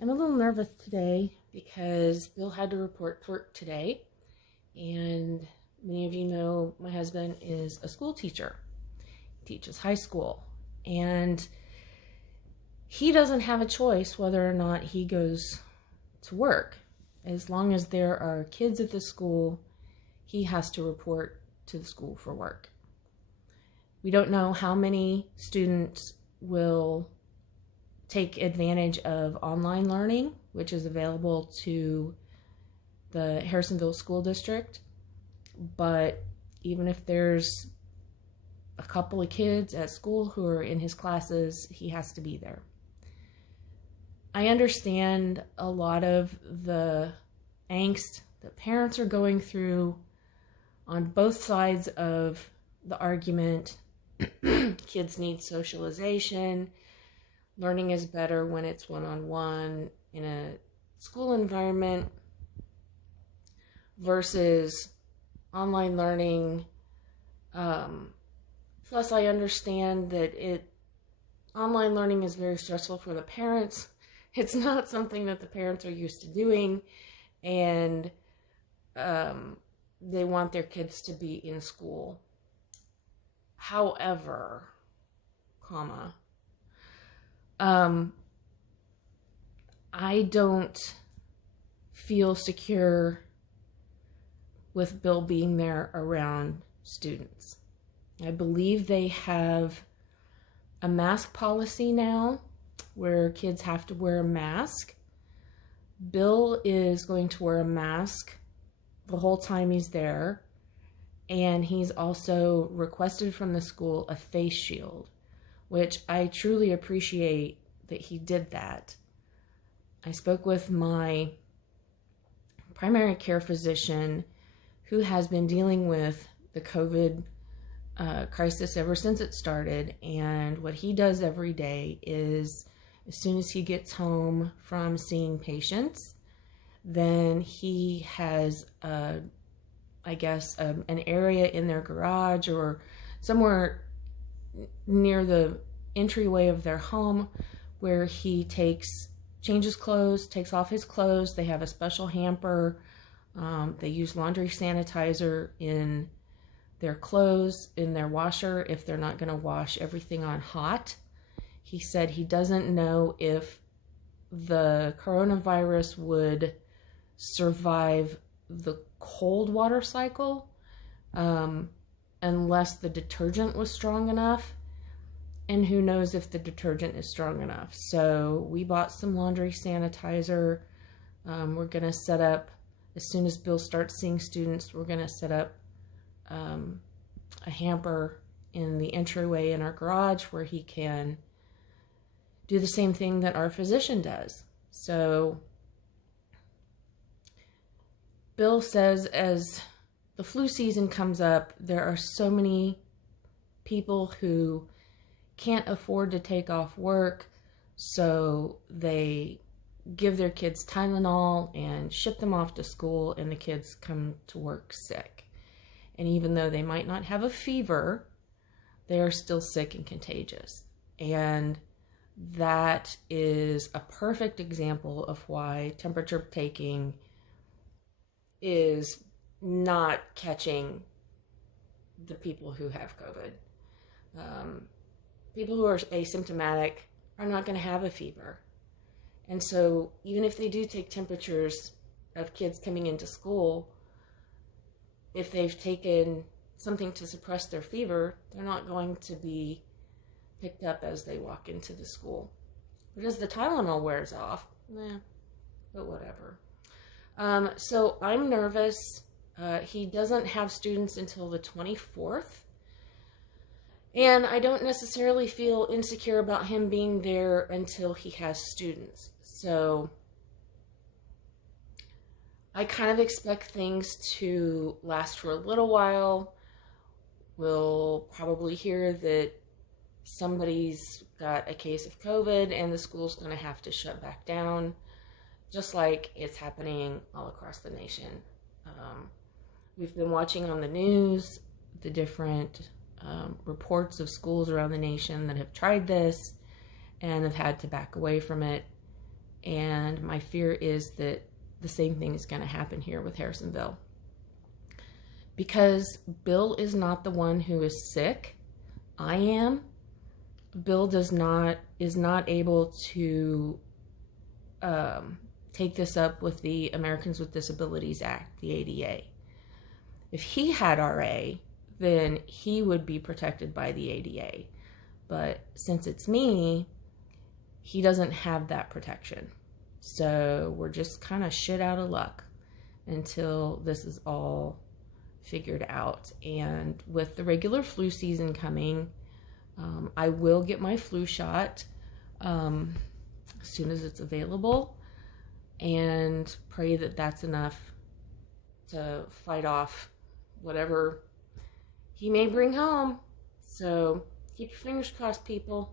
I'm a little nervous today because Bill had to report to work today, and many of you know my husband is a school teacher. He teaches high school, and he doesn't have a choice whether or not he goes to work. As long as there are kids at the school, he has to report to the school for work. We don't know how many students will take advantage of online learning, which is available to the Harrisonville School District. But even if there's a couple of kids at school who are in his classes, he has to be there. I understand a lot of the angst that parents are going through on both sides of the argument. Kids need socialization. Learning is better when it's one-on-one in a school environment versus online learning. Plus, I understand that online learning is very stressful for the parents. It's not something that the parents are used to doing, and they want their kids to be in school. However, I don't feel secure with Bill being there around students. I believe they have a mask policy now where kids have to wear a mask. Bill is going to wear a mask the whole time he's there, and he's also requested from the school a face shield, which I truly appreciate that he did that. I spoke with my primary care physician who has been dealing with the COVID crisis ever since it started, and what he does every day is as soon as he gets home from seeing patients, then he has an area in their garage or somewhere near the entryway of their home where he changes clothes, takes off his clothes. They have a special hamper. They use laundry sanitizer in their clothes, in their washer, if they're not going to wash everything on hot. He said he doesn't know if the coronavirus would survive the cold water cycle unless the detergent was strong enough. And who knows if the detergent is strong enough. So we bought some laundry sanitizer. We're going to set up, as soon as Bill starts seeing students, we're going to set up a hamper in the entryway in our garage where he can do the same thing that our physician does. So Bill says as the flu season comes up, there are so many people who can't afford to take off work, so they give their kids Tylenol and ship them off to school, and the kids come to work sick. And even though they might not have a fever, they are still sick and contagious. And that is a perfect example of why temperature taking is not catching the people who have COVID. People who are asymptomatic are not going to have a fever. And so even if they do take temperatures of kids coming into school, if they've taken something to suppress their fever, they're not going to be picked up as they walk into the school. But as the Tylenol wears off, but whatever. So I'm nervous. He doesn't have students until the 24th. And I don't necessarily feel insecure about him being there until he has students. So I kind of expect things to last for a little while. We'll probably hear that somebody's got a case of COVID and the school's going to have to shut back down, just like it's happening all across the nation. We've been watching on the news the different reports of schools around the nation that have tried this and have had to back away from it. And my fear is that the same thing is going to happen here with Harrisonville. Because Bill is not the one who is sick, I am. Bill is not able to take this up with the Americans with Disabilities Act, the ADA. If he had RA, then he would be protected by the ADA. But since it's me, he doesn't have that protection. So we're just kind of shit out of luck until this is all figured out. And with the regular flu season coming, I will get my flu shot as soon as it's available, and pray that that's enough to fight off whatever he may bring home. So keep your fingers crossed, people.